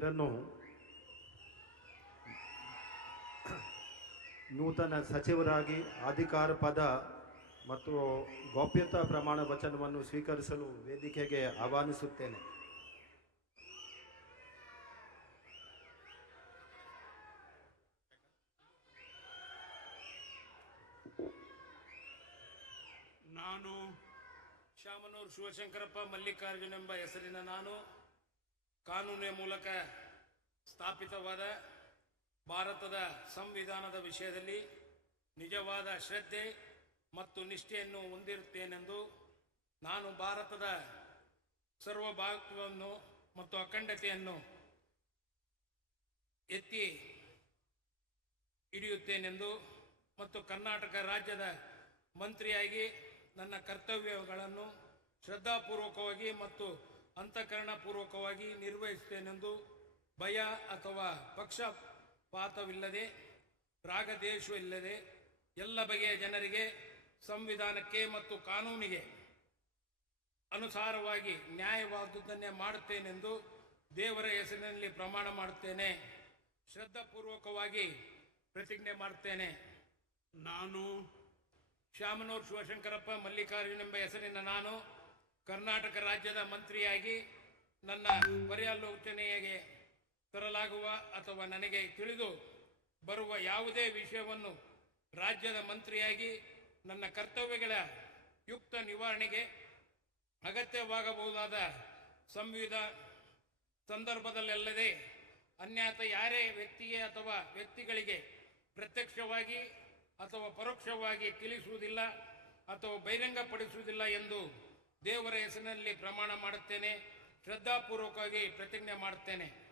ಇವರನ್ನು ನೂತನ ಸಚಿವರಾಗಿ ಅಧಿಕಾರ ಪದ ಮತ್ತು ಗೌಪ್ಯತಾ ಪ್ರಮಾಣ ವಚನವನ್ನು ಸ್ವೀಕರಿಸಲು ವೇದಿಕೆಗೆ ಆಹ್ವಾನಿಸುತ್ತೇನೆ. ನಾನು ಶಾಮನೂರು ಶಿವಶಂಕರಪ್ಪ ಮಲ್ಲಿಕಾರ್ಜುನ ಎಂಬ ಹೆಸರಿನ ನಾನು ಕಾನೂನಿನ ಮೂಲಕ ಸ್ಥಾಪಿತವಾದ ಭಾರತದ ಸಂವಿಧಾನದ ವಿಷಯದಲ್ಲಿ ನಿಜವಾದ ಶ್ರದ್ಧೆ ಮತ್ತು ನಿಷ್ಠೆಯನ್ನು ಹೊಂದಿರುತ್ತೇನೆಂದು ನಾನು ಭಾರತದ ಸಾರ್ವಭೌಮತ್ವವನ್ನು ಮತ್ತು ಅಖಂಡತೆಯನ್ನು ಎತ್ತಿ ಹಿಡಿಯುತ್ತೇನೆಂದು ಮತ್ತು ಕರ್ನಾಟಕ ರಾಜ್ಯದ ಮಂತ್ರಿಯಾಗಿ ನನ್ನ ಕರ್ತವ್ಯಗಳನ್ನು ಶ್ರದ್ಧಾಪೂರ್ವಕವಾಗಿ ಮತ್ತು ಅಂತಃಕರಣಪೂರ್ವಕವಾಗಿ ನಿರ್ವಹಿಸುತ್ತೇನೆಂದು ಭಯ ಅಥವಾ ಪಕ್ಷಪಾತವಿಲ್ಲದೆ ರಾಗದ್ವೇಷವಿಲ್ಲದೆ ಎಲ್ಲ ಬಗೆಯ ಜನರಿಗೆ ಸಂವಿಧಾನಕ್ಕೆ ಮತ್ತು ಕಾನೂನಿಗೆ ಅನುಸಾರವಾಗಿ ನ್ಯಾಯವಾದುದನ್ನೇ ಮಾಡುತ್ತೇನೆಂದು ದೇವರ ಹೆಸರಿನಲ್ಲಿ ಪ್ರಮಾಣ ಮಾಡುತ್ತೇನೆ. ಶ್ರದ್ಧಾಪೂರ್ವಕವಾಗಿ ಪ್ರತಿಜ್ಞೆ ಮಾಡುತ್ತೇನೆ. ನಾನು ಶಾಮನೂರು ಶಿವಶಂಕರಪ್ಪ ಮಲ್ಲಿಕಾರ್ಜುನ ಎಂಬ ಹೆಸರಿನ ನಾನು ಕರ್ನಾಟಕ ರಾಜ್ಯದ ಮಂತ್ರಿಯಾಗಿ ನನ್ನ ಪರ್ಯಾಲೋಚನೆಗೆ ತರಲಾಗುವ ಅಥವಾ ನನಗೆ ತಿಳಿದು ಬರುವ ಯಾವುದೇ ವಿಷಯವನ್ನು ರಾಜ್ಯದ ಮಂತ್ರಿಯಾಗಿ ನನ್ನ ಕರ್ತವ್ಯಗಳ ಯುಕ್ತ ನಿವಾರಣೆಗೆ ಅಗತ್ಯವಾಗಬಹುದಾದ ಸಂದರ್ಭದಲ್ಲದೆ ಅನ್ಯಥ ಯಾರೇ ವ್ಯಕ್ತಿಗೆ ಅಥವಾ ವ್ಯಕ್ತಿಗಳಿಗೆ ಪ್ರತ್ಯಕ್ಷವಾಗಿ ಅಥವಾ ಪರೋಕ್ಷವಾಗಿ ತಿಳಿಸುವುದಿಲ್ಲ ಅಥವಾ ಬಹಿರಂಗಪಡಿಸುವುದಿಲ್ಲ ಎಂದು ದೇವರ ಹೆಸರಿನಲ್ಲಿ ಪ್ರಮಾಣ ಮಾಡುತ್ತೇನೆ. ಶ್ರದ್ಧಾಪೂರ್ವಕವಾಗಿ ಪ್ರತಿಜ್ಞೆ ಮಾಡುತ್ತೇನೆ.